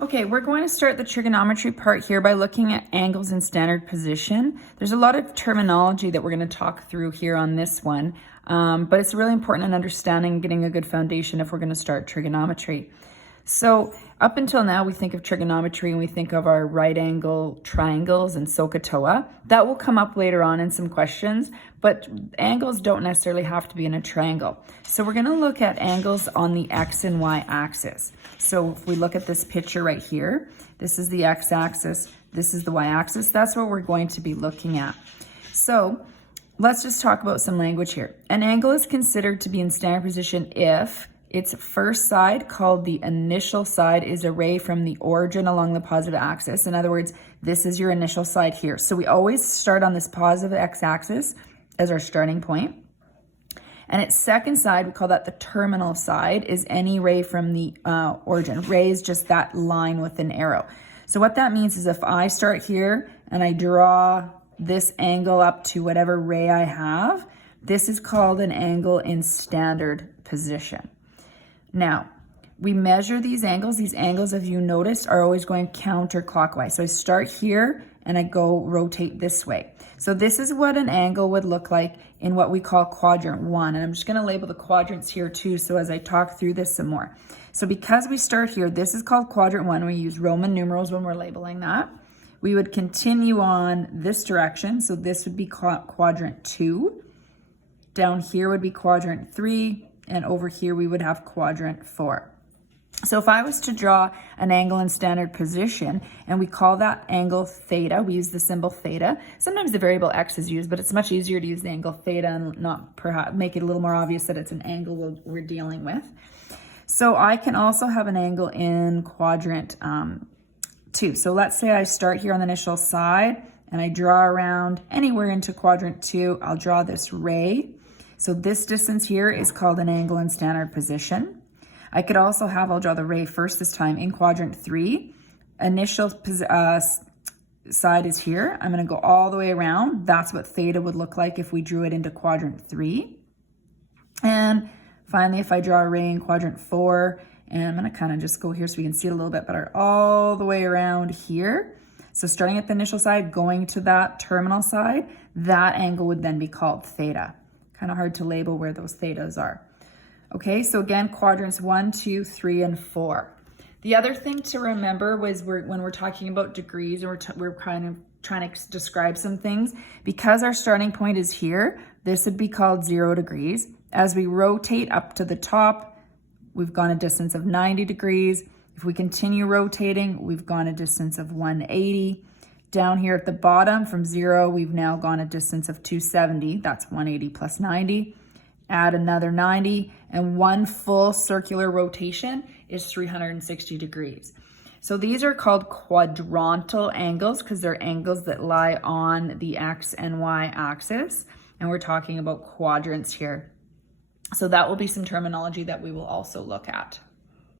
Okay, we're going to start the trigonometry part here by looking at angles in standard position. There's a lot of terminology that we're going to talk through here on this one, but it's really important in understanding and getting a good foundation if we're going to start trigonometry. So up until now, we think of trigonometry and we think of our right angle triangles and SOHCAHTOA. That will come up later on in some questions, but angles don't necessarily have to be in a triangle. So we're going to look at angles on the X and Y axis. So if we look at this picture right here, this is the X axis, this is the Y axis. That's what we're going to be looking at. So let's just talk about some language here. An angle is considered to be in standard position if its first side, called the initial side, is a ray from the origin along the positive axis. In other words, this is your initial side here. So we always start on this positive x-axis as our starting point. And its second side, we call that the terminal side, is any ray from the origin. Ray is just that line with an arrow. So what that means is if I start here and I draw this angle up to whatever ray I have, this is called an angle in standard position. Now, we measure these angles. These angles, if you noticed, are always going counterclockwise. So I start here and I go rotate this way. So this is what an angle would look like in what we call quadrant 1. And I'm just going to label the quadrants here too, so as I talk through this some more. So because we start here, this is called quadrant 1. We use Roman numerals when we're labeling that. We would continue on this direction. So this would be quadrant 2. Down here would be quadrant 3. And over here we would have quadrant 4. So if I was to draw an angle in standard position, and we call that angle theta, we use the symbol theta. Sometimes the variable x is used, but it's much easier to use the angle theta and not perhaps make it a little more obvious that it's an angle we're dealing with. So I can also have an angle in quadrant 2. So let's say I start here on the initial side and I draw around anywhere into quadrant 2. I'll draw this ray. So this distance here is called an angle in standard position. I could also have, I'll draw the ray first this time in quadrant 3. Initial side is here. I'm going to go all the way around. That's what theta would look like if we drew it into quadrant 3. And finally, if I draw a ray in quadrant 4, and I'm going to kind of just go here so we can see it a little bit better, all the way around here. So starting at the initial side, going to that terminal side, that angle would then be called theta. Kind of hard to label where those thetas are. Okay, so again, quadrants 1, 2, 3, and 4. The other thing to remember was when we're talking about degrees, and we're kind of trying to describe some things, because our starting point is here, this would be called 0 degrees. As we rotate up to the top, we've gone a distance of 90 degrees. If we continue rotating, we've gone a distance of 180. Down here at the bottom from 0, we've now gone a distance of 270. That's 180 plus 90. Add another 90, and one full circular rotation is 360 degrees. So these are called quadrantal angles because they're angles that lie on the X and Y axis. And we're talking about quadrants here. So that will be some terminology that we will also look at.